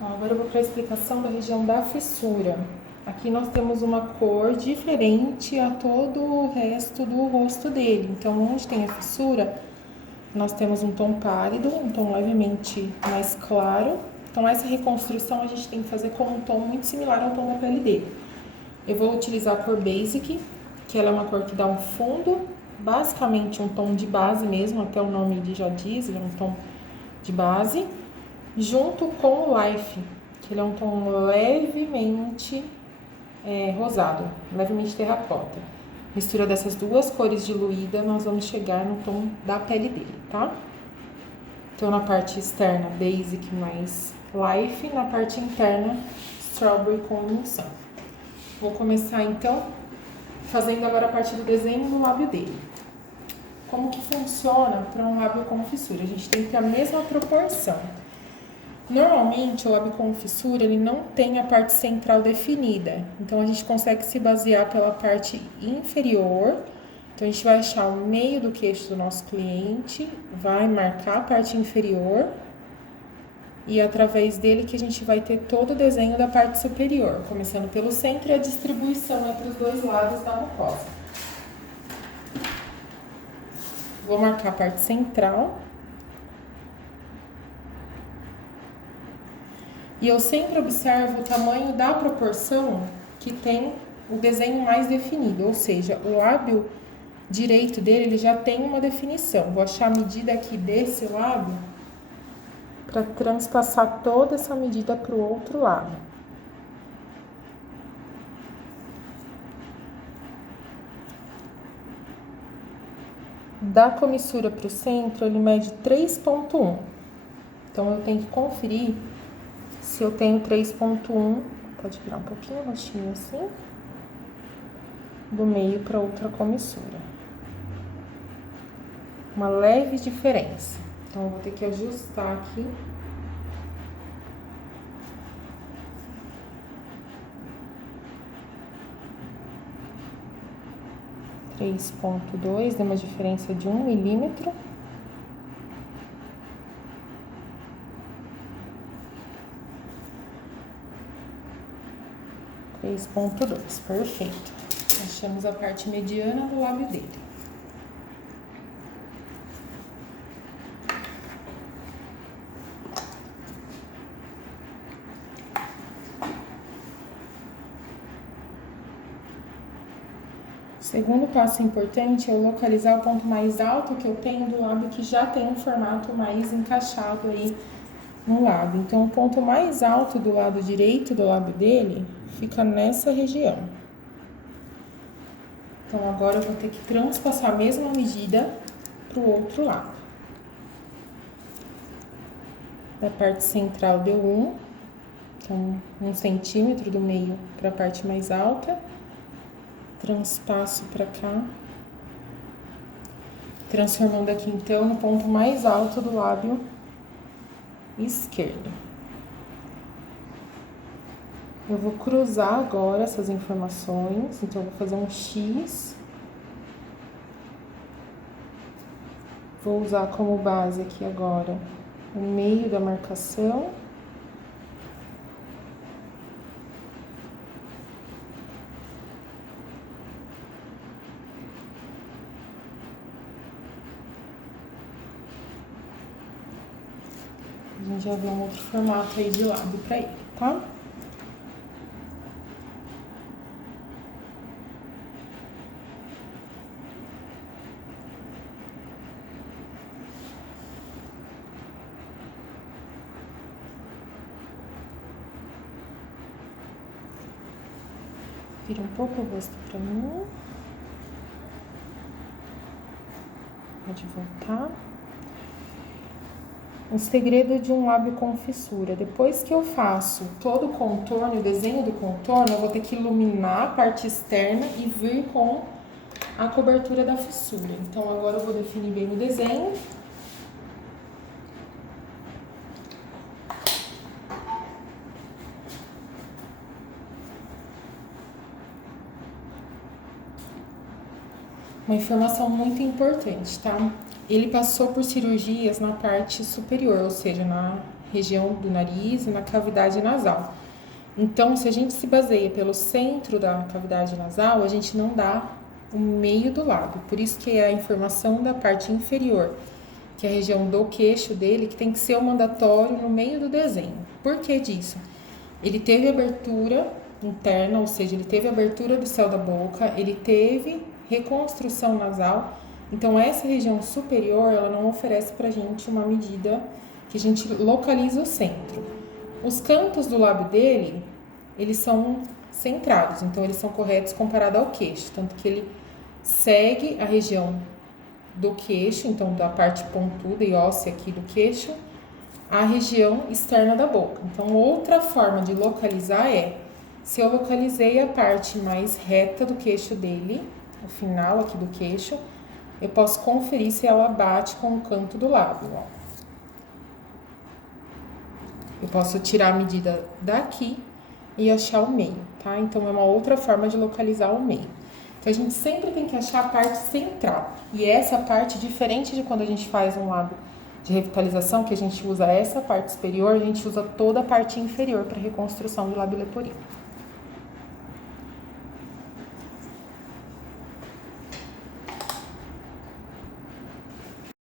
Agora eu vou para a explicação da região da fissura. Aqui nós temos uma cor diferente a todo o resto do rosto dele. Então, onde tem a fissura, nós temos um tom pálido, um tom levemente mais claro. Então, essa reconstrução a gente tem que fazer com um tom muito similar ao tom da pele dele. Eu vou utilizar a cor Basic, que ela é uma cor que dá um fundo, basicamente um tom de base mesmo, até o nome já diz, ele é um tom de base, junto com o Life, que ele é um tom levemente rosado, levemente terracota. Mistura dessas duas cores diluída, nós vamos chegar no tom da pele dele, tá? Então, na parte externa, Basic mais Life, na parte interna, Strawberry com emulsão. Vou começar, então, fazendo agora a parte do desenho do lábio dele. Como que funciona para um lábio com fissura? A gente tem que ter a mesma proporção. Normalmente, o lábio com fissura, ele não tem a parte central definida. Então, a gente consegue se basear pela parte inferior. Então, a gente vai achar o meio do queixo do nosso cliente, vai marcar a parte inferior. E através dele que a gente vai ter todo o desenho da parte superior, começando pelo centro e a distribuição entre os dois lados da mucosa. Vou marcar a parte central. E eu sempre observo o tamanho da proporção que tem o desenho mais definido, ou seja, o lábio direito dele ele já tem uma definição. Vou achar a medida aqui desse lábio para transpassar toda essa medida para o outro lado. Da comissura para o centro, ele mede 3,1. Então, eu tenho que conferir se eu tenho 3,1. Pode virar um pouquinho o rostinho assim. Do meio para outra comissura. Uma leve diferença. Então, eu vou ter que ajustar aqui. (3,2) deu uma diferença de 1 milímetro. (3,2), perfeito. Achamos a parte mediana do lábio dele. Segundo passo importante é localizar o ponto mais alto que eu tenho do lábio que já tem um formato mais encaixado aí no lábio. Então, o ponto mais alto do lado direito do lábio dele fica nessa região. Então, agora eu vou ter que transpassar a mesma medida para o outro lado. Da parte central deu 1, então 1 centímetro do meio para a parte mais alta. Transpasso para cá, transformando aqui então no ponto mais alto do lábio esquerdo. Eu vou cruzar agora essas informações, então eu vou fazer um X. Vou usar como base aqui agora o meio da marcação. A gente já vê um outro formato aí de lábio pra ele, tá? Vira um pouco o rosto pra mim. Pode voltar. O segredo de um lábio com fissura. Depois que eu faço todo o contorno, o desenho do contorno, eu vou ter que iluminar a parte externa e vir com a cobertura da fissura. Então, agora eu vou definir bem o desenho. Uma informação muito importante, tá? ele passou por cirurgias na parte superior, ou seja, na região do nariz e na cavidade nasal. Então, se a gente se baseia pelo centro da cavidade nasal, a gente não dá o meio do lábio. Por isso que é a informação da parte inferior, que é a região do queixo dele, que tem que ser o mandatório no meio do desenho. Por que disso? Ele teve abertura interna, ou seja, ele teve abertura do céu da boca, ele teve reconstrução nasal. Então, essa região superior, ela não oferece pra gente uma medida que a gente localiza o centro. Os cantos do lábio dele, eles são centrados, então eles são corretos comparado ao queixo, tanto que ele segue a região do queixo, então da parte pontuda e óssea aqui do queixo, a região externa da boca. Então, outra forma de localizar é, se eu localizei a parte mais reta do queixo dele, o final aqui do queixo, eu posso conferir se ela bate com o canto do lábio, ó. Eu posso tirar a medida daqui e achar o meio, tá? Então, é uma outra forma de localizar o meio. Então, a gente sempre tem que achar a parte central. E essa parte, diferente de quando a gente faz um lábio de revitalização, que a gente usa essa parte superior, a gente usa toda a parte inferior para reconstrução do lábio leporino.